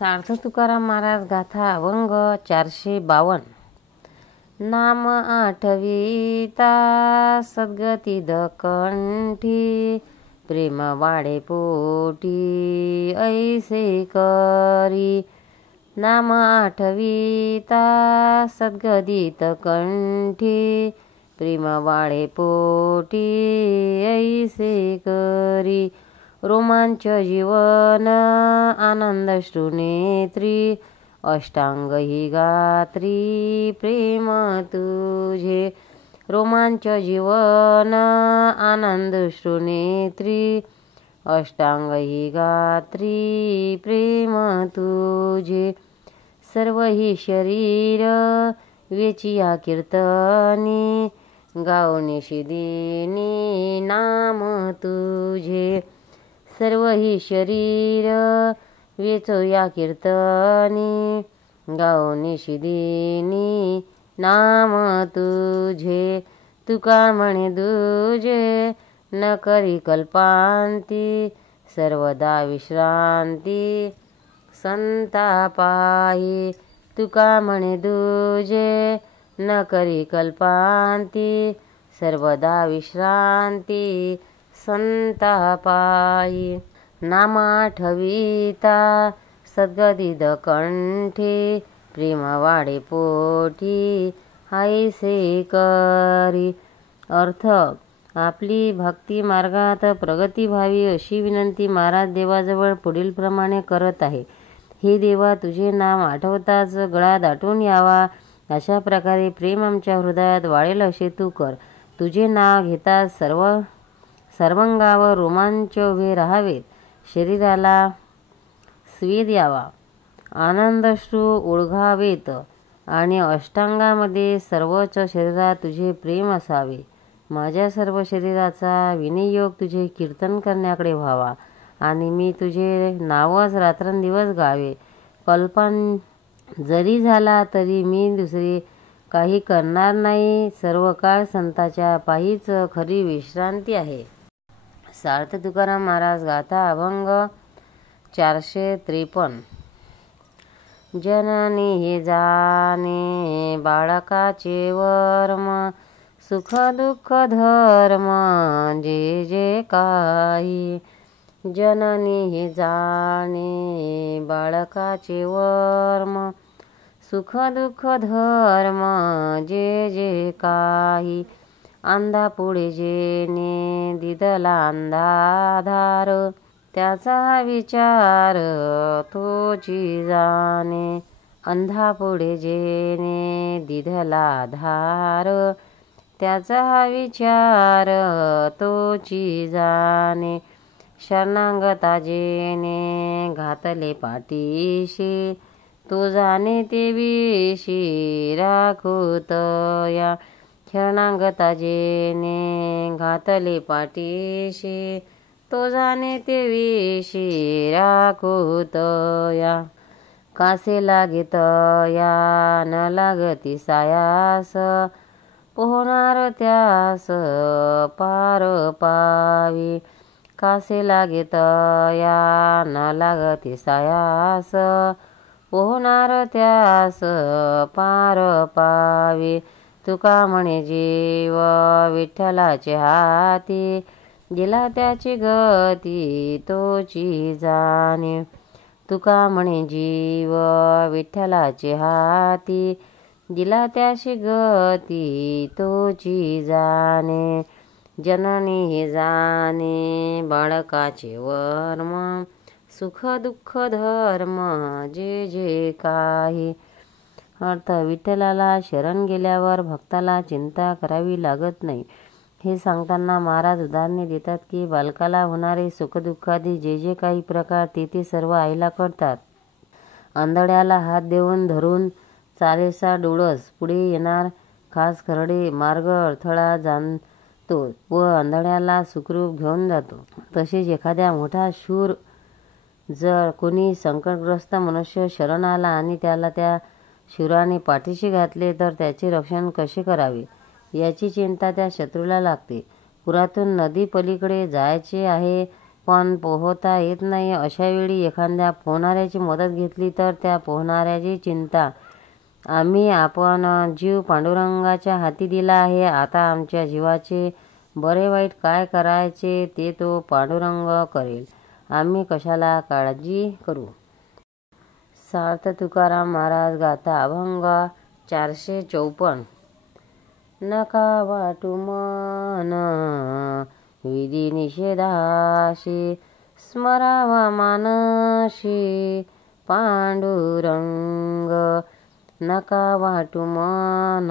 सार्थ तुकाराम महाराज गाथा अभंग 452. नाम आठविता सद्गती दकंठी प्रेम वाढे पोटी ऐसे करी. नाम आठविता सद्गती दकंठी प्रेम वाढे पोटी ऐसे करी. रोमांच जीवन आनंद श्रुनेत्री अष्टांग ही गात्री प्रेम तुझे. रोमांच जीवन आनंद श्रुनेत्री अष्टांग ही गात्री प्रेम तुझे. सर्व ही शरीर वेचिया कीर्तनी गावनिशी दिनी नाम तुझे. सर्व ही शरीर वेचोया कीर्तनी गावनिशी दिनी नाम तुझे. तुका म्हणे दुजे न करी कल्पांती सर्वदा विश्रांती संतापायी. तुका म्हणे दुजे न करी कल्पांती सर्वदा विश्रांती संतापायी. नाम आठविता सद्गती दकंठी प्रेम वाढे पोटी ऐसे करी. अर्थ, आपली भक्ती मार्गात प्रगती व्हावी अशी विनंती महाराज देवाजवळ पुढील प्रमाणे करत आहे. हे देवा, तुझे नाम आठवताच गळा दाटून यावा अशा प्रकारे प्रेम आमच्या हृदयात वाढेल असे तू कर. तुझे नाव घेताच सर्वांगावर रोमांच उभे राहावेत, शरीराला स्वेद यावा, आनंदश्रू ओळघावेत आणि अष्टांगामध्ये सर्वच शरीरात तुझे प्रेम असावे. माझ्या सर्व शरीराचा विनियोग तुझे कीर्तन करण्याकडे व्हावा आणि मी तुझे नावच रात्रंदिवस गावे. कल्पान जरी झाला तरी मी दुसरे काही करणार नाही. सर्व काळ संताच्या पायीच खरी विश्रांती आहे. सार्थ तुकाराम महाराज गाथा अभंग 453. जननी हे जाणे बाळकाचे वर्म सुख दुःख धर्म जे जे काही. जननी हे जाणे बाळकाचे वर्म सुख दुःख धर्म जे जे काही. अंधा पुढे जेने दिदला अंधाधार त्याचा विचार तोची जाणे. अंधा पुढे जेने दिदला आधार त्याचा विचार तोची जाणे. शरणागता जेने घातले पाठीशी तो जाणे ते विशी राखोतया. शरणागता जेने घातले पाठीशी तो जाणे ते विशी राखोतया. कासे लागेतया न लागती सायास पोहणार त्यास पार पावी. कासे लागेतया न लागती सायास पोहणार त्यास पार पावी. तुका म्हणे जीव विठ्ठलाचे हाती दिला त्याची गती तोची जाणे. तुका म्हणे जीव विठ्ठलाचे हाती दिला त्याची गती तोची जाणे. जननी हे जाणे बाळकाचे वर्म सुख दुःख धर्म जे जे काही. अर्थ, विठ्ठलाला शरण गेल्यावर भक्ताला चिंता करावी लागत नाही. हे सांगताना महाराज उदाहरणे देतात की बालकाला होणारे सुखदुःखादी जे जे काही प्रकार ते सर्व आईला कळतात. आंधळ्याला हात देऊन धरून चालेसा डोळस पुढे येणार खास खरडे मार्ग अडथळा जाणतो व आंधळ्याला सुखरूप घेऊन जातो. तसेच एखाद्या मोठा शूर जर कोणी संकटग्रस्त मनुष्य शरण आला आणि त्याला त्या शूराने पाठीशी घातले तर त्याचे रक्षण कसे करावे याची चिंता त्या शत्रूला लागते. पुरातून नदी पलीकडे जायचे आहे पण पोहता येत नाही. अशा वेळी एखाद्या पोहणाऱ्याची मदत घेतली तर त्या पोहणाऱ्याची चिंता. आम्ही आपण जीव पांडुरंगाच्या हाती दिला आहे. आता आमच्या जीवाचे बरे वाईट काय करायचे ते तो पांडुरंग करेल. आम्ही कशाला काळजी करू. सार्थ तुकाराम महाराज गाथा अभंग 454. नका वाटू मन विधी निषेधाशी, स्मरावा मानशी पांडुरंग. नका वाटू मन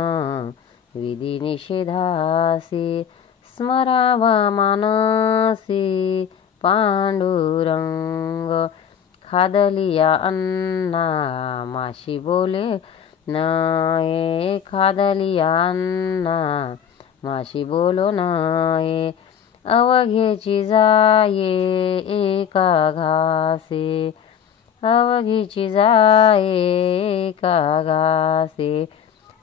विधी निषेधासी, स्मरावा मानसी पांडुरंग. खादलिया अन्ना माशी बोले नये, खादलिया अन्ना माशी बोलो नये. अवघेची जाये एका घासे, अवघीची जाये एका घासे.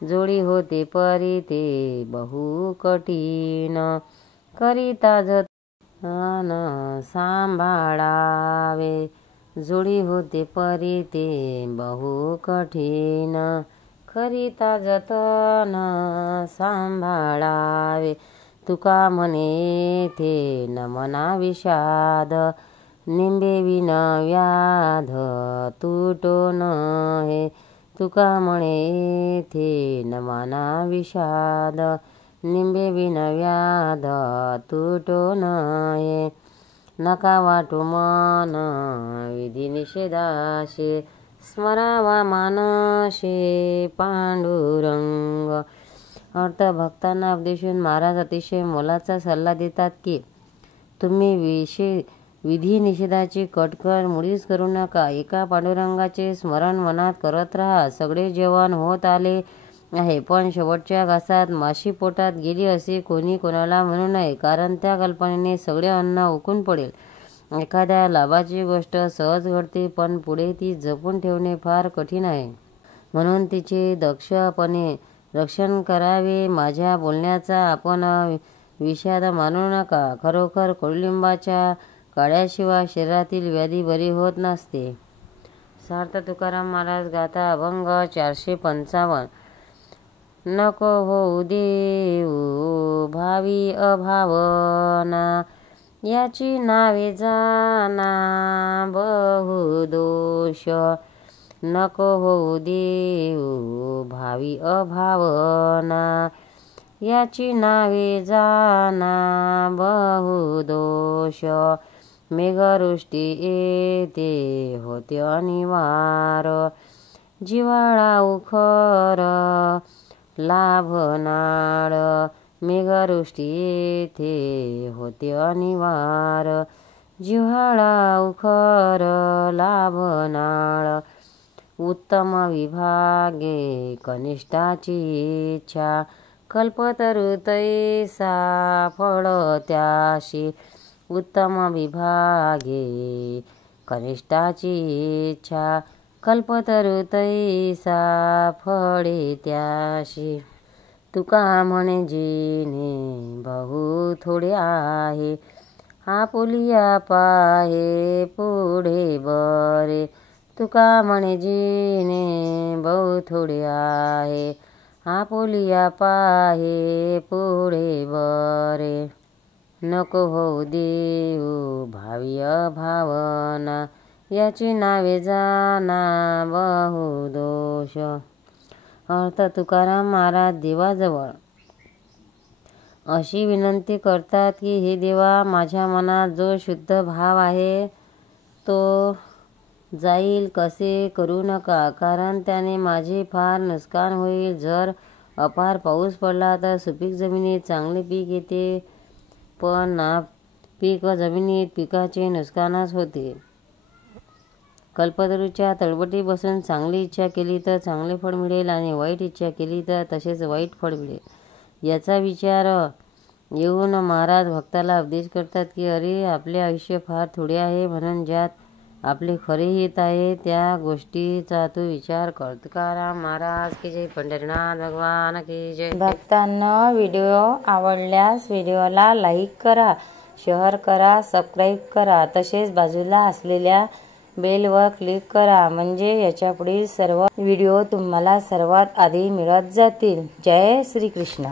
जोडी होते परी ते बहु कठीण, करिता जतन सांभाळावे. जोडी होते परी ते बहु कठीण, करिता जतन सांभाळावे. तुका म्हणे ते न मना विषाद, निंबे विन व्याध तुटो नये. तुका म्हणे ते न मना विषाद, निंबे विन व्याध तुटो नये. नका वाटू मन विधी निषेधाशे, स्मरावा मानशे पांडुरंग. अर्थ भक्तांना उपदेशून महाराज अतिशय मोलाचा सल्ला देतात की तुम्ही विधी निषेधाची कटकट मुळीच करू नका. एका पांडुरंगाचे स्मरण मनात करत राहा. सगळे जेवण होत आले आहे, पण शेवटच्या घासात माशी पोटात गेली असे कोणी कोणाला म्हणू नये, कारण त्या कल्पनेने सगळे अन्न उकळून पडेल. एखाद्या लाभाची गोष्ट सहज घडते, पण पुढे ती जपून ठेवणे फार कठीण आहे. म्हणून तिचे दक्षपणे रक्षण करावे. माझ्या बोलण्याचा आपण विषाद मानू नका. खरोखर कडुलिंबाच्या काढ्याशिवाय शरीरातील व्याधी बरी होत नसते. सार्थ तुकाराम महाराज गाथा अभंग 455. नको होऊ देऊ भावी अभावना, याची नावे जाना बहुदोष. नको होऊ देऊ भावी अभावना, याची नावे जाना बहुदोष. मेघवृष्टी येते होते अनिवार, जिव्हाळा उखर लाभनाळ. मेघवृष्टी येते होते अनिवार, जिव्हाळा उखर लाभनाळ. उत्तम विभागे कनिष्ठाची इच्छा, कल्पतरू तैसा फळ त्याशी. उत्तम विभागे कनिष्ठाची इच्छा, कल्पतरू तैसा फळे त्याशी. तुका म्हणे जिने बहु थोडे आहे, आपुलिया पाहे पुढे बरे. तुका म्हणे जिने बहु थोडे आहे, आपुलिया पाहे पुढे बरे. नको होऊ देऊ भावी अभावना, याची नावे जाना बहुदोष. अर्थ तुकाराम महाराज देवाजवळ अशी विनंती करतात की हे देवा, माझ्या मनात जो शुद्ध भाव आहे तो जाईल कसे करू नका, कारण त्याने माझे फार नुकसान होईल. जर अपार पाऊस पडला तर सुपीक जमिनीत चांगले पीक येते, पण नापीक जमिनीत पिकाचे नुकसानच होते. कल्पतरूच्या तळबटी बसून चांगली इच्छा केली तर चांगले फळ मिळेल आणि वाईट इच्छा केली तर तसेच वाईट फळ मिळेल. याचा विचार येऊन महाराज भक्ताला उपदेश करतात की अरे, आपले आयुष्य फार थोडे आहे, म्हणून ज्यात आपले खरे हित आहे त्या गोष्टीचा तू विचार कर. तुकाराम महाराज की जय. पंढरीनाथ भगवान की जय. भक्तांनो, व्हिडिओ आवडल्यास व्हिडिओला लाईक करा, शेअर करा, सबस्क्राईब करा, तसेच बाजूला असलेल्या बेलवर क्लिक करा, म्हणजे याच्यापुढील सर्व व्हिडिओ तुम्हाला सर्वात आधी मिळत जातील. जय श्री कृष्ण.